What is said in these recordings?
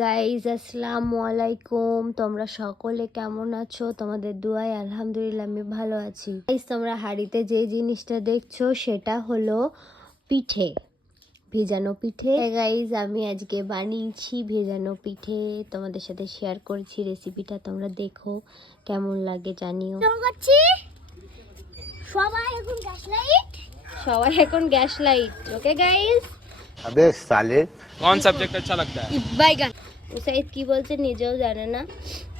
Guys, আসসালামু আলাইকুম। তোমরা সকলে কেমন আছো? তোমাদের দুয়ায় আলহামদুলিল্লাহ আমি ভালো আছি। গাইজ, তোমরা হাঁড়িতে যে জিনিসটা দেখছো সেটা হলো পিঠে, ভেজানো পিঠে। গাইজ, আমি আজকে বানিয়েছি ভেজানো পিঠে, তোমাদের সাথে শেয়ার করেছি রেসিপিটা। তোমরা দেখো কেমন লাগে জানিও। সবাই এখন গ্যাস লাইট। Okay guys. अबे साले कौन सब्जेक्ट अच्छा लगता है? বাইগান। উসাইদ কি বলছে নিজেও জানে না।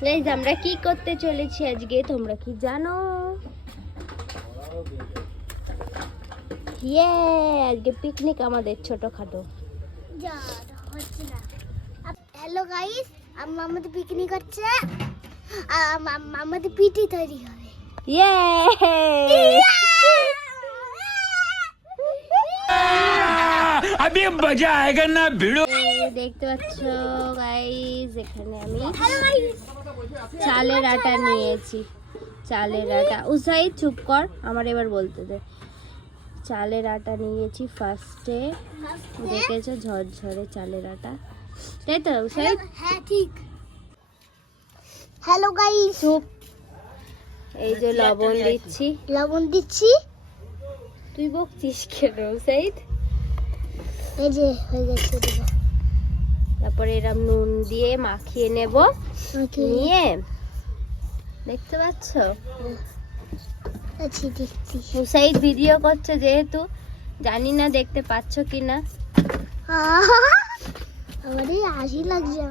গাইজ, আমরা কি করতে চলেছি আজকে তোমরা কি জানো? ইয়ে, আজকে পিকনিক আমাদের ছোটখাটো। হ্যালো গাইস, আমাদের পিকনিক হচ্ছে, আমাদের পিঠে তৈরি হবে। ইয়ে, अभी मजा आएगा ना भिड़ो। দেখতে পাচ্ছ গাইজ, এখানে আমি চালের আটা নিয়েছি। চালের আটা, উসাইদ চুপ কর, আমার এবার বলতে দে। চালের আটা নিয়েছি ফার্স্টে, দেখেছো ঝরঝরে চালের আটা, তাই তো উসাইদ? হ্যাঁ ঠিক। হ্যালো গাইস, চুপ। এই যে লবণ দিচ্ছি। লবণ দিচ্ছি। তুই বকছিস কেন উসাইদ? এই যে হয়ে গেছে, দেবো। তারপরে এরম নুন দিয়ে মাখিয়ে নেব। নিয়ে দেখতে পাচ্ছ, আচ্ছা দেখছি। উসাইদ ভিডিও করছে যেহেতু, জানি না দেখতে পাচ্ছ কিনা। আমাদের হাসি লাগছে।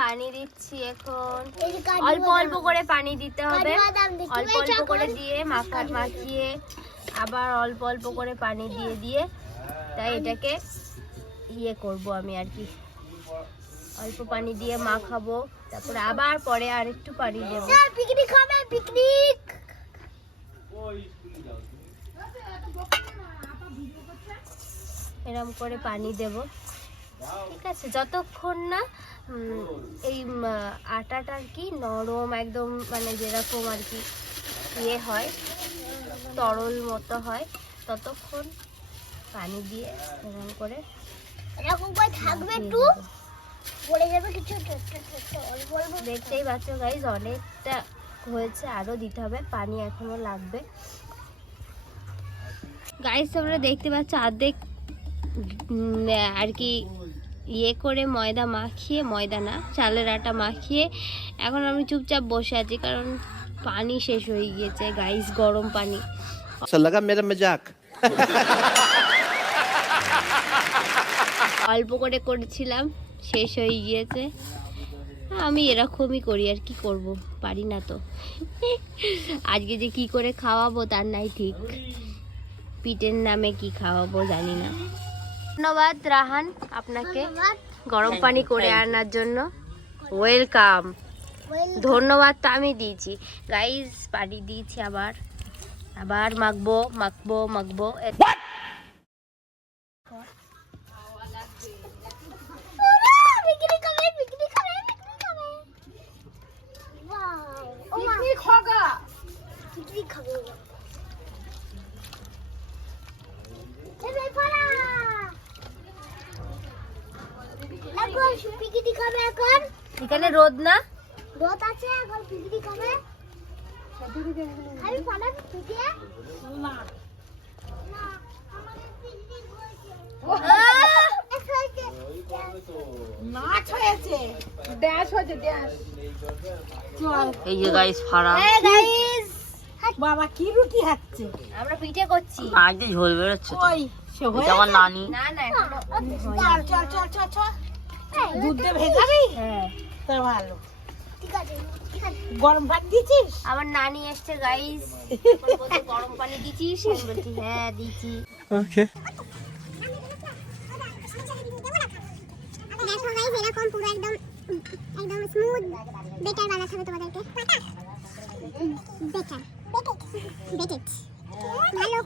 পানি দিচ্ছি এখন, এই যে কাজু অল্প অল্প বাদাম। করে পানি দিতে হবে। কাজু বাদাম দেখতে অল্প পেয়েছো অল্প করে এখন? দিয়ে মাখিয়ে আবার অল্প অল্প করে পানি দিয়ে তাই এটাকে ইয়ে করব আমি আর কি। অল্প পানি দিয়ে মাখাবো, তারপরে আবার পরে আর একটু পানি দেবো। স্যার পিকনিক হবে, পিকনিক। এরম করে পানি দেব, ঠিক আছে? যতক্ষণ না এই আটাটা আর কি নরম একদম, মানে যেরকম আর কি ইয়ে হয়, তরল মতো হয়, ততক্ষণ পানি দিয়ে এরকম করে এরকম করে থাকবে, একটু পড়ে যাবে কিছু, অল্প অল্প। দেখতেই পাচ্ছ গাইজ, অনেকটা হয়েছে, আরো দিতে হবে পানি, এখনো লাগবে। গাইজ, তোমরা দেখতে পাচ্ছ অর্ধেক আর কি ইয়ে করে ময়দা মাখিয়ে, ময়দা না চালের আটা মাখিয়ে এখন আমি চুপচাপ বসে আছি, কারণ পানি শেষ হয়ে গিয়েছে গাইজ, গরম পানি। अच्छा लगा मेरा मजाक। অল্প করে করেছিলাম, শেষ হয়ে গিয়েছে। আমি এরকমই করি, আর কি করব, পারি না তো। আজকে যে কি করে খাওয়াবো তার নাই ঠিক, পিঠের নামে কি খাওয়াবো জানি না। ধন্যবাদ রাহান আপনাকে গরম পানি করে আনার জন্য। ওয়েলকাম। ধন্যবাদ তো আমি দিয়েছি গাইজ, পানি দিয়েছি, আবার আবার মাখবো। পিকনিক হবে, পিকনিক হবে, পিকনিক হবে। ওয়াও, পিকনিক হোগা, পিকনিক হবে। এই পালা লাগো, পিকনিক হবে এখন। এখানে রোদ না, রোদ আছে, এখন পিকনিক হবে। আমি পালা পিঠে না, আমাদের পিকনিক হয়েছে। নাচ হয়েছে, ড্যাশ হয়েছে, ড্যাশ। এই যে গাইস ফাড়া। বাবা কি রুটি হাঁকছে, আমরা পিঠে করছি। আজকে ঝোল বেরোচ্ছে তো। ওই সে এটা আমার নানি। না না এখনো চল চল চল চল চল, দুধ দিয়ে ভেজাবি? হ্যাঁ, তা ভালো। ঠিক আছে, ঠিক আছে। গরম ভাত দিয়েছিস? আমার নানি এসছে গাইস, গরম পানি দিছিস? আমি বলছি হ্যাঁ দিছি। ओके দেখো গাইস, এরকম পুরো একদম একদম স্মুথ বেটার বানাতে হবে তোমাদেরকে। বেটার বেটেড ভালো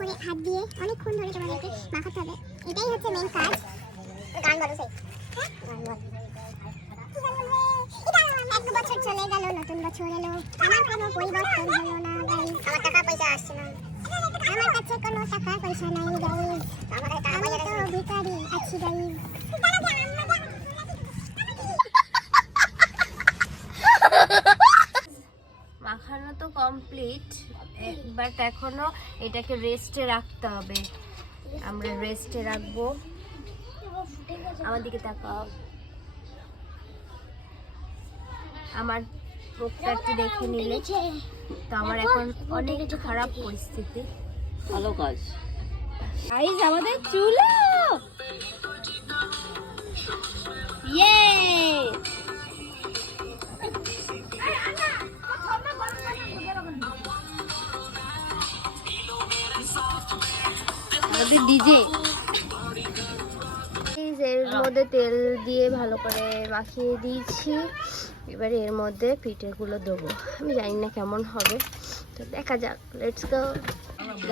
করে হাত দিয়ে অনেকক্ষণ ধরে তোমাদেরকে মাখাতে হবে, এটাই হচ্ছে মেইন কাজ। গান বলো সেই, গান বল। এক বছর চলে গেল, নতুন বছর এলো, আমার কোনো পরিবর্তন হলো না গাইস। আমার টাকা পয়সা আসছে না, আমার কাছে কোনো টাকা পয়সা নাই গাইস, আমি তো ভিখারি আছি গাইস। বাট এখনো এটাকে রেস্টে রাখতে হবে। আমরা রেস্টে রাখবো। আমার দিকে তাকাও, আমার মুখটা একটু দেখে নিলে তো আমার এখন অনেক খারাপ পরিস্থিতি। ভালো কাজ। গাইস আমাদের চুলো ইয়ে আমাদের ডিজে। এর মধ্যে তেল দিয়ে ভালো করে মাখিয়ে দিয়েছি। এবারে এর মধ্যে পিঠেগুলো দেবো। আমি জানি না কেমন হবে, তো দেখা যাক। Let's go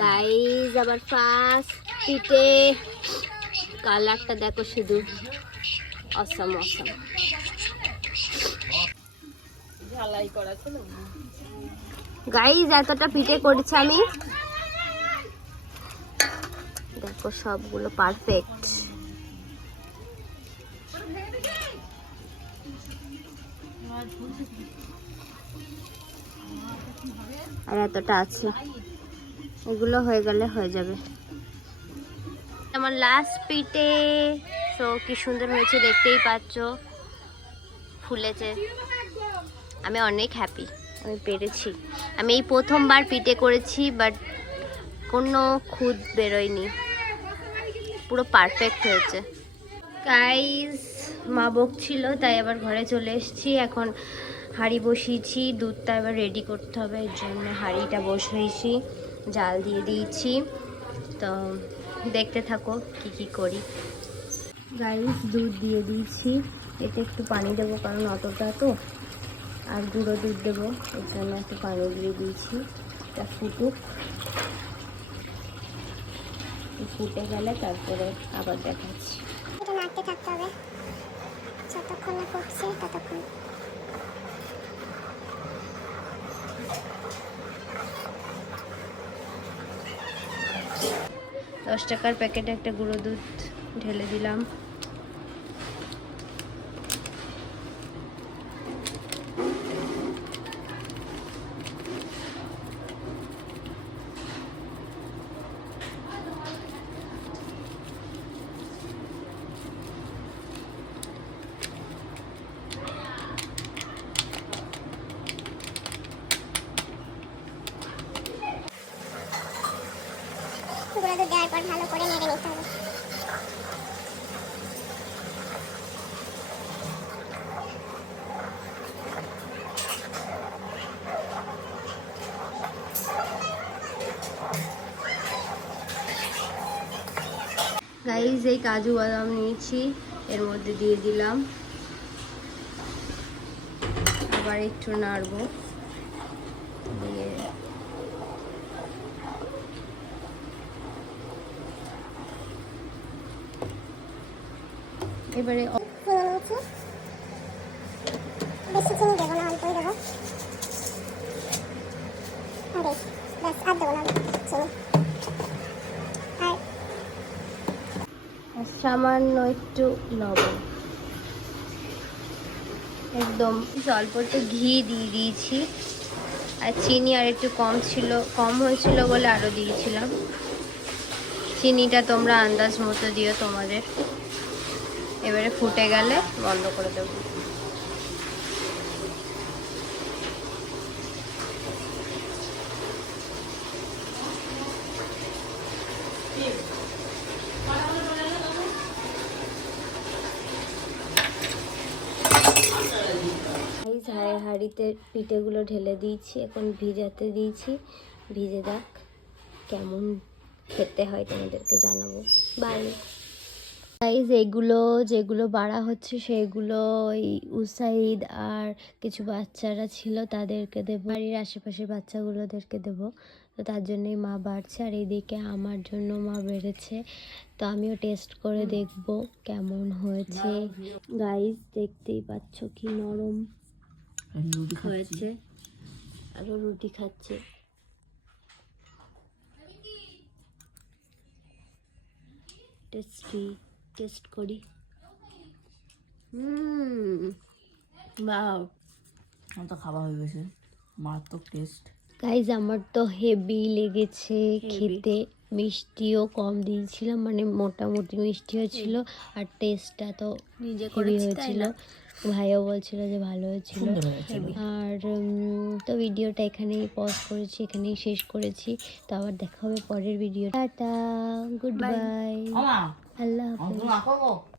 guys. আবার ফার্স্ট পিঠে, কালারটা দেখো শুধু, অসম অসম। গাইস এতটা পিঠে করেছি আমি, দেখো সবগুলো পারফেক্ট। আর এতটা আছে, এগুলো হয়ে গেলে হয়ে যাবে। আমার লাস্ট পিঠে। তো কি সুন্দর হয়েছে দেখতেই পাচ্ছ, ফুলেছে। আমি অনেক হ্যাপি, আমি পেরেছি। আমি এই প্রথমবার পিঠে করেছি, বাট কোনো খুদ বেরোয়নি, পুরো পারফেক্ট হয়েছে। গাইস মা বকছিল, তাই আবার ঘরে চলে এসেছি। এখন হাঁড়ি বসিয়েছি, দুধটা এবার রেডি করতে হবে, এর জন্য হাঁড়িটা বসিয়েছি, জাল দিয়ে দিয়েছি। তো দেখতে থাকো কি কি করি। গাইস দুধ দিয়ে দিয়েছি, এতে একটু পানি দেবো কারণ অতটা তো, আর গুঁড়ো দুধ দেবো, এর জন্য একটু পানি দিয়ে দিয়েছি। তা ফুটুক, ফুটে গেলে তারপরে আবার দেখাচ্ছি। এটা নাড়তে থাকতে হবে যতক্ষণ না ফুটছে ততক্ষণ। 10 টাকার প্যাকেটে একটা গুঁড়ো দুধ ঢেলে দিলাম। গুঁড়ো দুধ দেওয়ার পর ভালো করে নেড়ে নিতে হবে। গাইস এই কাজু বাদাম নিয়েছি, এর মধ্যে দিয়ে দিলাম, আবার একটু নাড়বো, দিয়ে এবারে বেশি চিনি দেবো না, অল্পই দেবো। ব্যাস আর দেবো না চিনি। আর সামান্য একটু লবণ, একদম অল্প একটু ঘি দিয়ে দিয়েছি। আর চিনি আর একটু কম হয়েছিল বলে আরও দিয়েছিলাম। চিনিটা তোমরা আন্দাজ মতো দিও তোমাদের। এবারে ফুটে গেলে বন্ধ করে দেবো। হাঁড়িতে পিঠেগুলো ঢেলে দিয়েছি, এখন ভিজাতে দিয়েছি, ভিজে দেখ কেমন খেতে হয় তোমাদেরকে জানাবো। Bye guys. এগুলো যেগুলো বাড়া হচ্ছে সেগুলো ওই উসাইদ আর কিছু বাচ্চারা ছিল তাদেরকে দেবো, বাড়ির আশেপাশের বাচ্চাগুলোদেরকে দেবো। তো তার জন্যই মা বাড়ছে, আর এইদিকে আমার জন্য মা বেড়েছে। তো আমিও টেস্ট করে দেখবো কেমন হয়েছে। গাইস দেখতেই পাচ্ছ কি নরম হয়েছে। আরো রুটি খাচ্ছে। টেস্ট করি। বাও, আমার তো খাওয়া হয়ে গেছে, মারাত্মক টেস্ট। গাইজ আমার তো হেভি লেগেছে খেতে, মিষ্টিও কম দিয়েছিলাম, মানে মোটামুটি মিষ্টিও ছিল, আর টেস্টটা তো হেভি হয়েছিল। ভাইও বলছিল যে ভালো হয়েছিল। আর তো ভিডিওটা এখানেই পজ করেছি, এখানেই শেষ করেছি। তো আবার দেখা হবে পরের ভিডিও। টাটা, গুড বাই, আল্লাহ হাফেজ।